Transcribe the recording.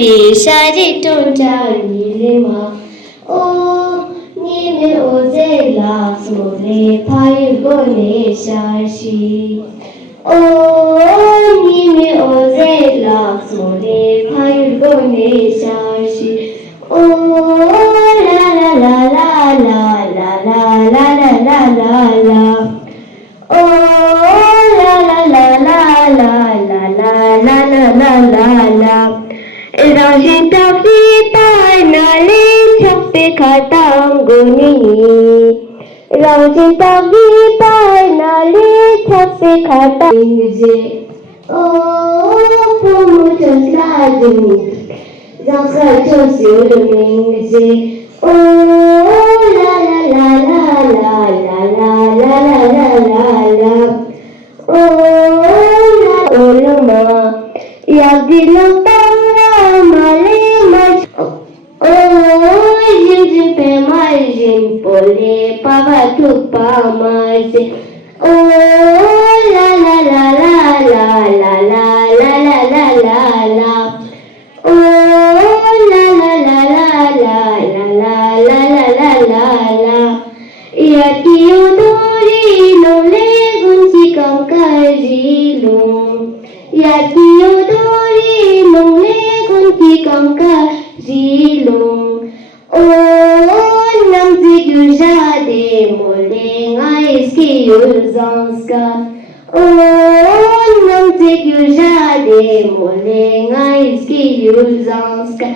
里沙里种着你的嘛，哦，你们我在拉苏里拍过你消息，哦，你们我在拉苏里拍过你消息，哦，啦啦啦啦啦啦啦啦啦啦啦。Oh la la la la la la la la la la la la Rashi tafi tai nali chappe khatam guni Rashi tafi tai nali chappe khatam je Oh pomu chasla juni Zaksa chosyo luming je Oh la la la la la la la la la la la Oh la olama Yagilo tanga male Oh jin pe mai jin pole pava tu pa mai Oh la la la la la la la la la la la la Oh la la la la la la la la la la la Yatiyo dori no le gunci kangkaji lo Yatiyo dori no le gunci kangkaji lo Oh nam zigyu jade mole ngai skiyu zanska Oh nam zigyu jade mole ngai skiyu zanska